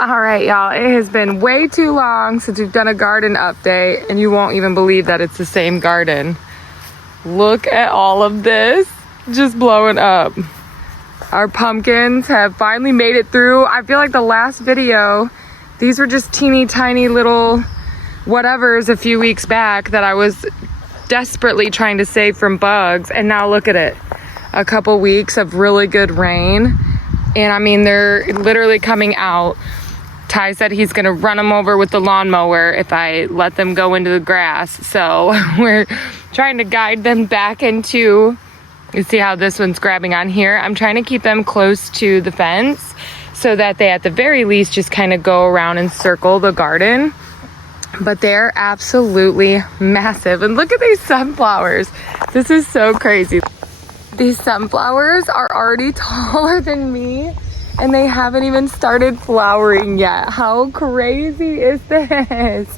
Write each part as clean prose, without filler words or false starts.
All right, y'all, it has been way too long since we've done a garden update, and you won't even believe that it's the same garden. Look at all of this just blowing up. Our pumpkins have finally made it through. I feel like the last video, these were just teeny tiny little whatevers a few weeks back that I was desperately trying to save from bugs, and now look at it. A couple weeks of really good rain, and I mean, they're literally coming out. Ty said he's gonna run them over with the lawnmower if I let them go into the grass. So we're trying to guide them back into, you see how this one's grabbing on here? I'm trying to keep them close to the fence so that they at the very least just kind of go around and circle the garden. But they're absolutely massive. And look at these sunflowers. This is so crazy. These sunflowers are already taller than me, and they haven't even started flowering yet. How crazy is this?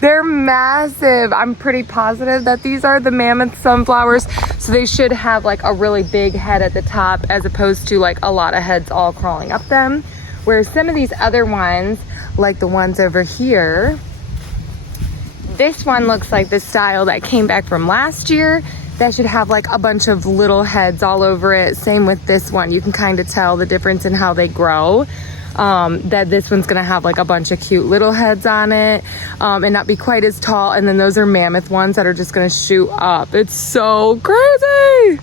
They're massive. I'm pretty positive that these are the mammoth sunflowers. So they should have like a really big head at the top as opposed to like a lot of heads all crawling up them. Whereas some of these other ones, like the ones over here, this one looks like the style that came back from last year. That should have like a bunch of little heads all over it. Same with this one. You can kind of tell the difference in how they grow. That this one's gonna have like a bunch of cute little heads on it, and not be quite as tall. And then those are mammoth ones that are just gonna shoot up. It's so crazy.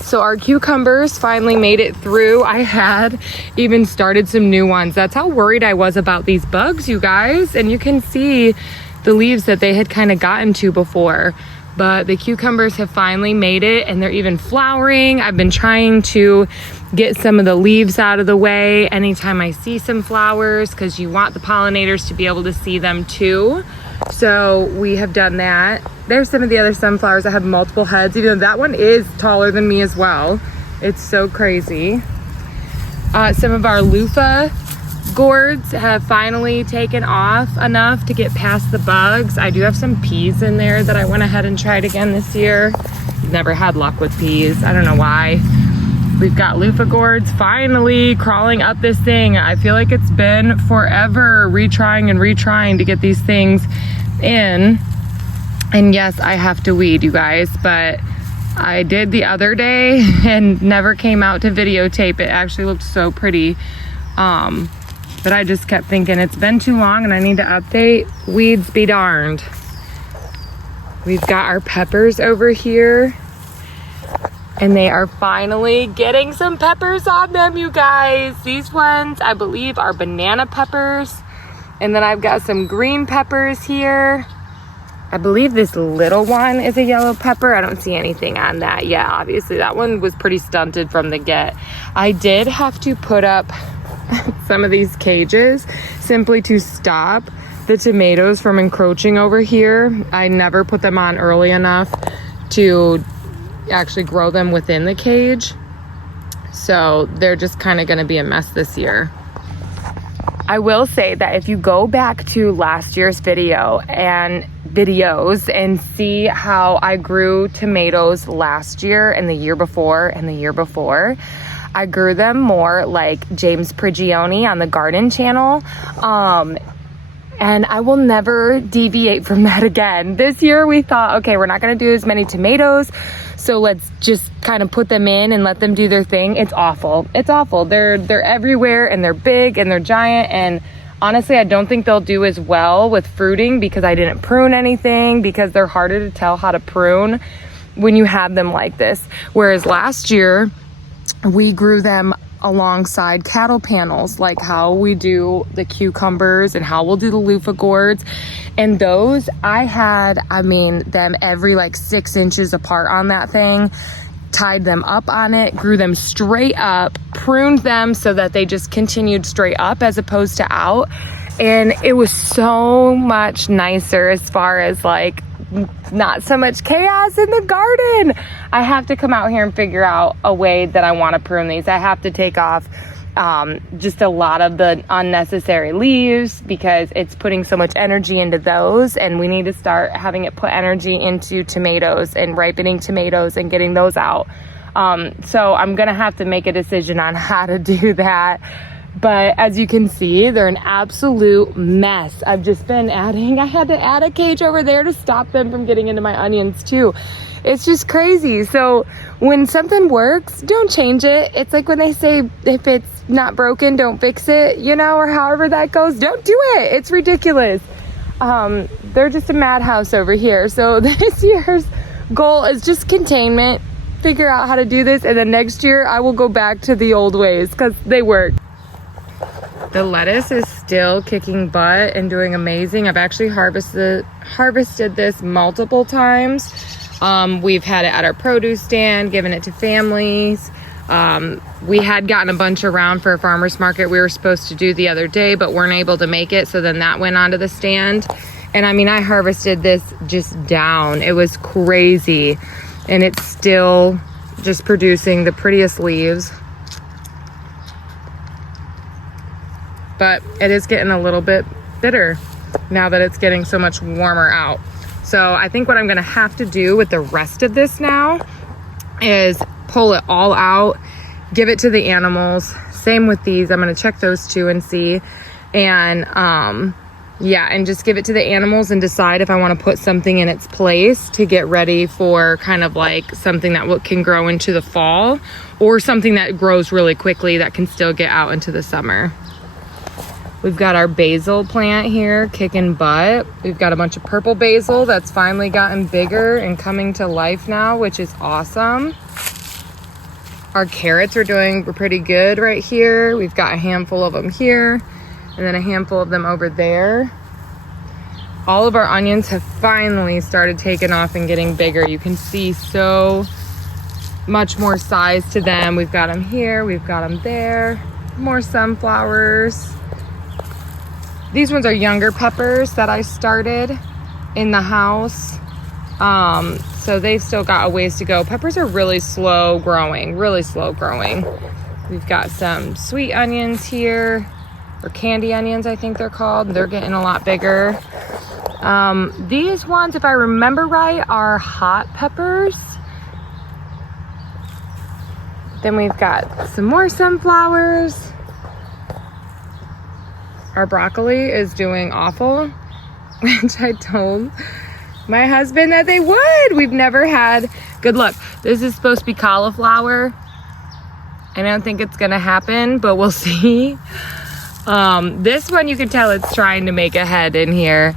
So our cucumbers finally made it through. I had even started some new ones. That's how worried I was about these bugs, you guys. And you can see the leaves that they had kind of gotten to before. But the cucumbers have finally made it, and they're even flowering. I've been trying to get some of the leaves out of the way anytime I see some flowers, because you want the pollinators to be able to see them too. So we have done that. There's some of the other sunflowers that have multiple heads, even though that one is taller than me as well. It's so crazy. Some of our loofah gourds have finally taken off enough to get past the bugs. I do have some peas in there that I went ahead and tried again this year. Never had luck with peas. I don't know why. We've got loofah gourds finally crawling up this thing. I feel like it's been forever retrying and retrying to get these things in. And yes, I have to weed, you guys, but I did the other day and never came out to videotape. It actually looked so pretty. But I just kept thinking it's been too long and I need to update. Weeds be darned. We've got our peppers over here, and they are finally getting some peppers on them, you guys. These ones, I believe, are banana peppers. And then I've got some green peppers here. I believe this little one is a yellow pepper. I don't see anything on that yet. Obviously, that one was pretty stunted from the get. I did have to put up some of these cages simply to stop the tomatoes from encroaching over here. I never put them on early enough to actually grow them within the cage. So they're just kind of going to be a mess this year. I will say that if you go back to last year's videos and see how I grew tomatoes last year and the year before and the year before, I grew them more like James Prigioni on the garden channel. And I will never deviate from that again. This year we thought, okay, we're not gonna do as many tomatoes, so let's just kind of put them in and let them do their thing. It's awful. It's awful. They're everywhere, and they're big and they're giant, and honestly, I don't think they'll do as well with fruiting because I didn't prune anything, because they're harder to tell how to prune when you have them like this. Whereas last year, we grew them alongside cattle panels, like how we do the cucumbers and how we'll do the loofah gourds. And those, them every like 6 inches apart on that thing, tied them up on it, grew them straight up, pruned them so that they just continued straight up as opposed to out. And it was so much nicer as far as like not so much chaos in the garden. I have to come out here and figure out a way that I want to prune these. I have to take off just a lot of the unnecessary leaves because it's putting so much energy into those, and we need to start having it put energy into tomatoes and ripening tomatoes and getting those out. So I'm gonna have to make a decision on how to do that. But as you can see, they're an absolute mess. I've just been I had to add a cage over there to stop them from getting into my onions too. It's just crazy. So when something works, don't change it. It's like when they say, if it's not broken, don't fix it, you know, or however that goes, don't do it. It's ridiculous. They're just a madhouse over here. So this year's goal is just containment, figure out how to do this, and then next year I will go back to the old ways because they work. The lettuce is still kicking butt and doing amazing. I've actually harvested this multiple times. We've had it at our produce stand, given it to families. We had gotten a bunch around for a farmer's market we were supposed to do the other day, but weren't able to make it. So then that went onto the stand. And I mean, I harvested this just down. It was crazy. And it's still just producing the prettiest leaves. But it is getting a little bit bitter now that it's getting so much warmer out. So I think what I'm gonna have to do with the rest of this now is pull it all out, give it to the animals. Same with these. I'm gonna check those two and see. And yeah, and just give it to the animals and decide if I want to put something in its place to get ready for kind of like something that can grow into the fall, or something that grows really quickly that can still get out into the summer. We've got our basil plant here kicking butt. We've got a bunch of purple basil that's finally gotten bigger and coming to life now, which is awesome. Our carrots are doing pretty good right here. We've got a handful of them here and then a handful of them over there. All of our onions have finally started taking off and getting bigger. You can see so much more size to them. We've got them here, we've got them there. More sunflowers. These ones are younger peppers that I started in the house. So they've still got a ways to go. Peppers are really slow growing, really slow growing. We've got some sweet onions here, or candy onions, I think they're called. They're getting a lot bigger. These ones, if I remember right, are hot peppers. Then we've got some more sunflowers. Our broccoli is doing awful, which I told my husband that they would. We've never had good luck. This is supposed to be cauliflower. I don't think it's gonna happen, but we'll see. This one, you can tell it's trying to make a head in here.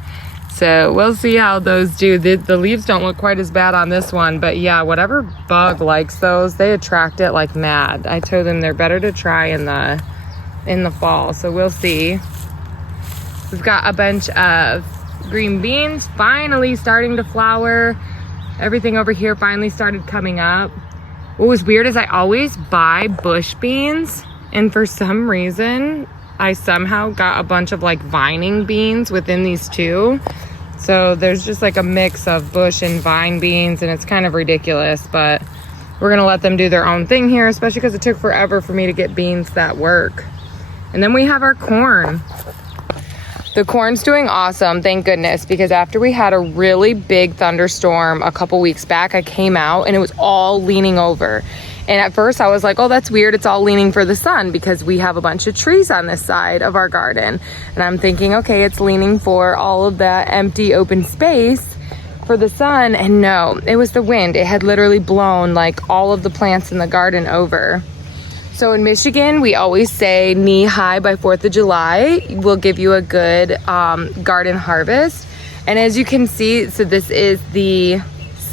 So we'll see how those do. The leaves don't look quite as bad on this one, but yeah, whatever bug likes those, they attract it like mad. I told them they're better to try in the fall, so we'll see. We've got a bunch of green beans finally starting to flower. Everything over here finally started coming up. What was weird is I always buy bush beans, and for some reason I somehow got a bunch of like vining beans within these two. So there's just like a mix of bush and vine beans, and it's kind of ridiculous, but we're gonna let them do their own thing here, especially because it took forever for me to get beans that work. And then we have our corn. The corn's doing awesome, thank goodness, because after we had a really big thunderstorm a couple weeks back, I came out and it was all leaning over. And at first I was like, oh, that's weird, it's all leaning for the sun, because we have a bunch of trees on this side of our garden. And I'm thinking, okay, it's leaning for all of that empty open space for the sun. And no, it was the wind. It had literally blown like all of the plants in the garden over. So in Michigan, we always say knee high by 4th of July will give you a good garden harvest. And as you can see, so this is the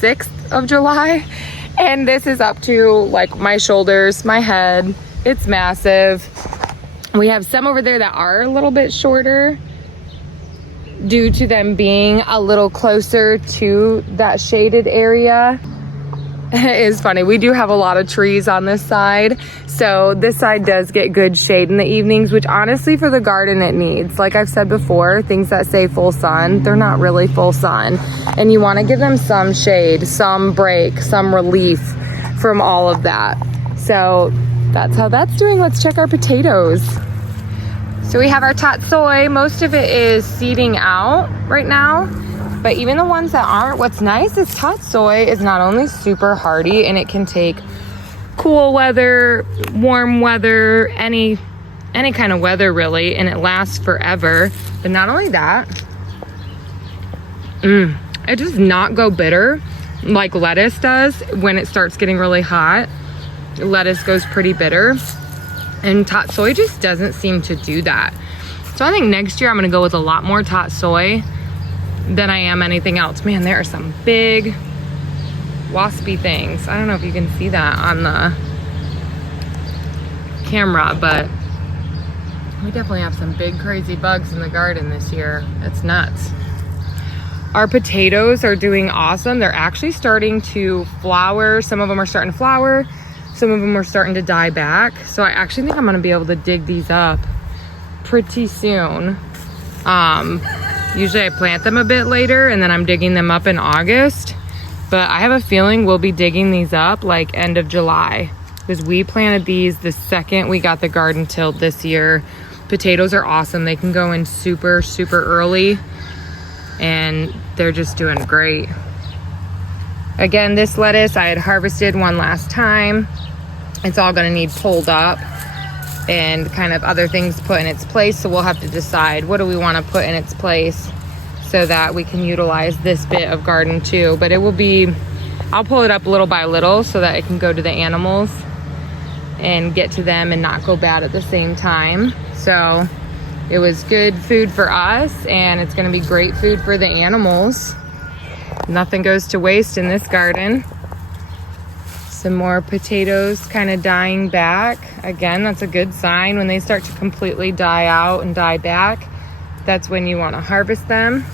6th of July, and this is up to like my shoulders, my head. It's massive. We have some over there that are a little bit shorter due to them being a little closer to that shaded area. It is funny, we do have a lot of trees on this side, so this side does get good shade in the evenings, which honestly for the garden it needs. Like I've said before, things that say full sun, they're not really full sun, and you want to give them some shade, some break, some relief from all of that. So that's how that's doing. Let's check our potatoes. So we have our tot soy. Most of it is seeding out right now. But even the ones that aren't, what's nice is tot soy is not only super hardy, and it can take cool weather, warm weather, any any kind of weather really, and it lasts forever. But not only that, it does not go bitter like lettuce does. When it starts getting really hot, lettuce goes pretty bitter, and tot soy just doesn't seem to do that. So I think next year I'm gonna go with a lot more tot soy than I am anything else. Man, there are some big waspy things. I don't know if you can see that on the camera, but we definitely have some big crazy bugs in the garden this year. It's nuts. Our potatoes are doing awesome. They're actually starting to flower. Some of them are starting to flower. Some of them are starting to die back. So I actually think I'm gonna be able to dig these up pretty soon. Usually I plant them a bit later and then I'm digging them up in August. But I have a feeling we'll be digging these up like end of July, because we planted these the second we got the garden tilled this year. Potatoes are awesome. They can go in super, super early and they're just doing great. Again, this lettuce, I had harvested one last time. It's all gonna need pulled up and kind of other things put in its place. So we'll have to decide what do we wanna put in its place so that we can utilize this bit of garden too. But it will be, I'll pull it up little by little so that it can go to the animals and get to them and not go bad at the same time. So it was good food for us, and it's gonna be great food for the animals. Nothing goes to waste in this garden. Some more potatoes kind of dying back. Again, that's a good sign. When they start to completely die out and die back, that's when you want to harvest them.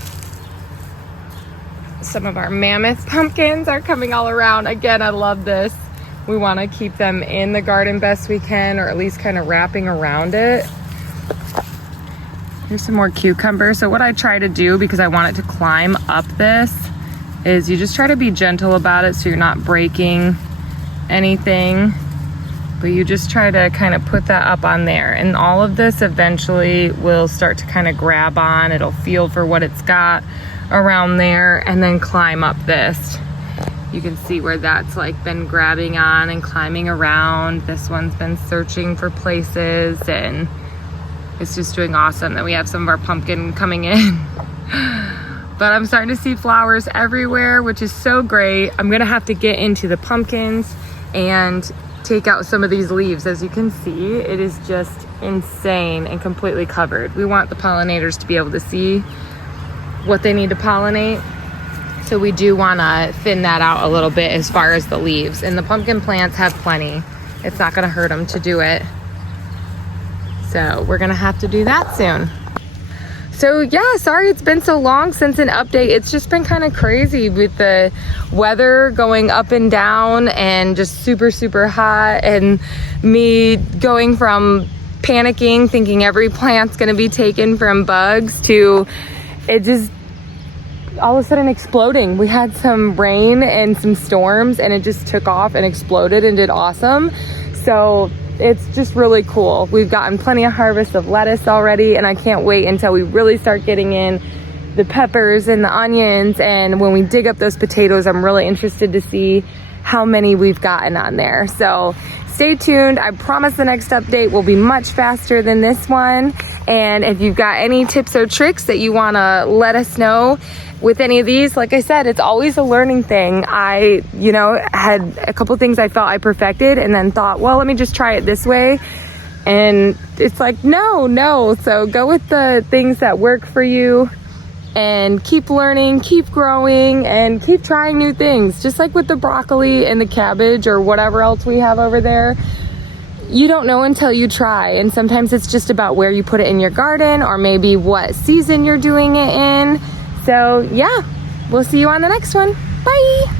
Some of our mammoth pumpkins are coming all around. Again, I love this. We want to keep them in the garden best we can, or at least kind of wrapping around it. Here's some more cucumbers. So what I try to do, because I want it to climb up this, is you just try to be gentle about it so you're not breaking anything, but you just try to kind of put that up on there, and all of this eventually will start to kind of grab on. It'll feel for what it's got around there and then climb up this. You can see where that's like been grabbing on and climbing around. This one's been searching for places, and it's just doing awesome. That we have some of our pumpkin coming in. But I'm starting to see flowers everywhere, which is so great. I'm gonna have to get into the pumpkins and take out some of these leaves. As you can see, it is just insane and completely covered. We want the pollinators to be able to see what they need to pollinate. So we do wanna thin that out a little bit as far as the leaves. And the pumpkin plants have plenty. It's not gonna hurt them to do it. So we're gonna have to do that soon. So yeah, sorry it's been so long since an update. It's just been kind of crazy with the weather going up and down and just super, super hot, and me going from panicking, thinking every plant's gonna be taken from bugs, to it just all of a sudden exploding. We had some rain and some storms, and it just took off and exploded and did awesome. So it's just really cool. We've gotten plenty of harvest of lettuce already, and I can't wait until we really start getting in the peppers and the onions. And when we dig up those potatoes, I'm really interested to see how many we've gotten on there. So stay tuned. I promise the next update will be much faster than this one. And if you've got any tips or tricks that you want to let us know with any of these, like I said, it's always a learning thing. I, had a couple things I felt I perfected and then thought, well, let me just try it this way. And it's like, no. So go with the things that work for you and keep learning, keep growing, and keep trying new things. Just like with the broccoli and the cabbage or whatever else we have over there. You don't know until you try, and sometimes it's just about where you put it in your garden, or maybe what season you're doing it in. So yeah, we'll see you on the next one. Bye.